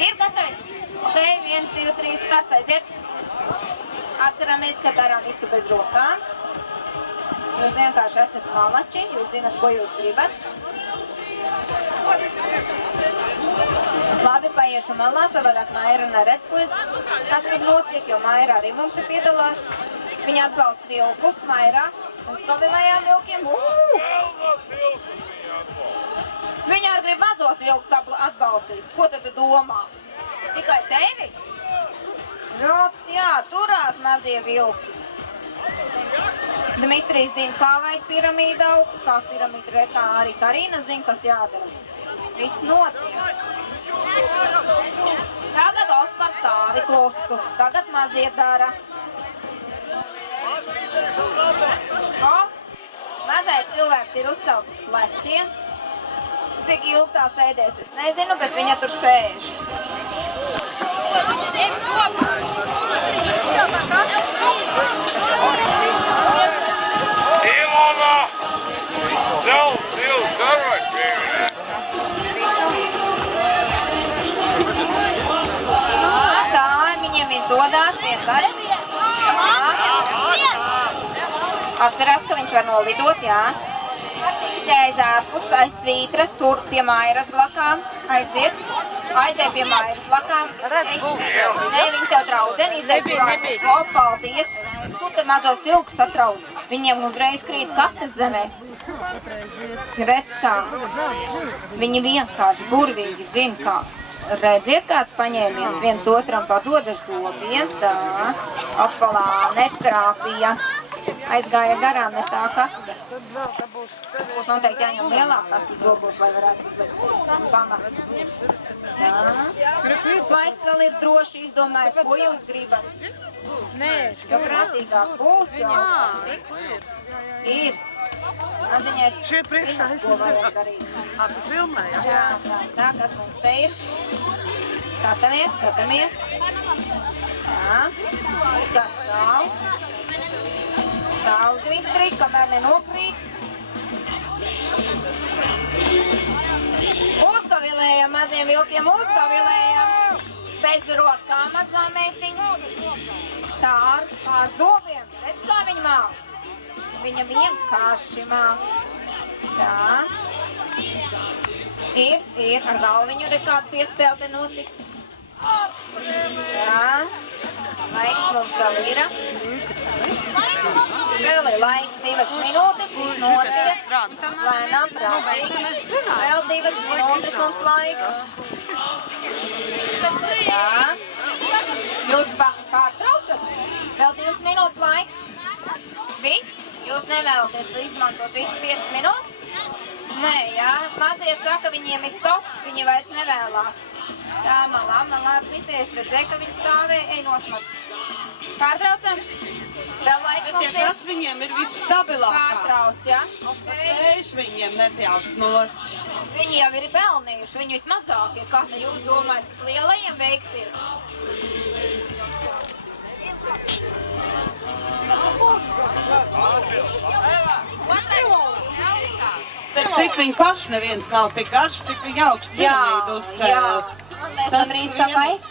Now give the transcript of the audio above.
Ir gatavs? Ok, 1, 2, 3, starts, aiziet. Atceramies, ka darām visu bez rokām. Jūs vienkārši esat malači, jūs zinat, ko jūs gribat. Labi, paiešu malā, savādāk Maira neredz, kas tur notiek, jo Maira arī mums ir piedalās. Viņa atbalsta vilkus, Mairā, un stabilējām vilkiem. Viņa arī grib mazos vilkus atbalstīt. Ko tad tu domā? Tikai tevi? Jā, turās mazie vilki. Dmitrijs zina, kā vajag piramīdu augt, kā piramīdu rekā arī Karina zina, kas jādara. Viss notiek. Tagad Oskars stāvi klusu, tagad mazie dara. Mazais cilvēks ir uzcelts uz pleciem. Cik ilgi tā sēdēs, es nezinu, bet viņa tur sēž. Ilona! Silts, arvai pieminē! Tā, viņiem izdodās vienkārši. Atcerās, ka viņš var nolidot, jā. Aiz ārpus, aiz svītras, tur pie Mairas blakām. Aiziet pie Mairas blakām. Nē, viņi tev traudzeni, izdev blakām. O, paldies. Tu te mazos vilkus satrauc. Viņiem uzreiz krīt kastes zemē. Redz kā. Viņi vienkārši burvīgi zina kā. Redziet, kāds paņēmiens viens otram padod ar zobiem. Tā, apvalā, netrāpīja. Aizgāja garām ne tā kaste. Būs noteikti jāņem lielāk kastes zobos, lai varētu uzlikt pamat. Jā. Laiks vēl ir droši, izdomājiet, ko jūs gribat. Nē, Jo prātīgāk būs, jo ir. Maziņais, šie priekšā es ko vajag darīt. Tu filmē, jā? Jā, tā, kas mums te ir. Skatāmies. Jā, gatav. Stāv Dmitri, kamēr nenokrīt. Uzgavilējam maziem vilkiem, uzgavilējam. Bez rokām mazā meitiņa. Tā ar zobiem. Redz, kā viņa māk. Viņa vienkārši māk. Tā. Ir. Ar galviņu ir kāda piespēle te notikt. Tā. Laiks mums vēl ir. Vēl ir laiks 2 minūtes, viss notiek. Lēnām, prātīgi. Vēl 2 minūtes mums laiks. Jā. Jūs pārtraucat? Vēl 2 minūtes laiks. Viss? Jūs nevēlaties izmantot visu 5 minūtes? Nē, jā. Mazie saka, viņiem ir stop, viņi vairs nevēlās. Tā, malā, Dmitrijs redzēja, ka viņi stāvēja, ej nosmats. Pārtraucam? Vēl laiks mums ir. Tas viņiem ir visstabilākā. Pārtrauc, jā? Pēš viņiem netjauc nost. Viņi jau ir pelnījuši, viņi vismazāk ir. Kā jūs domājat, kas lielajiem veiksies? Starp cik viņi paši neviens nav tik garš, cik viņi augstu piramīdu uzcēla. Jā. Un mēs tam rīz tā kā es.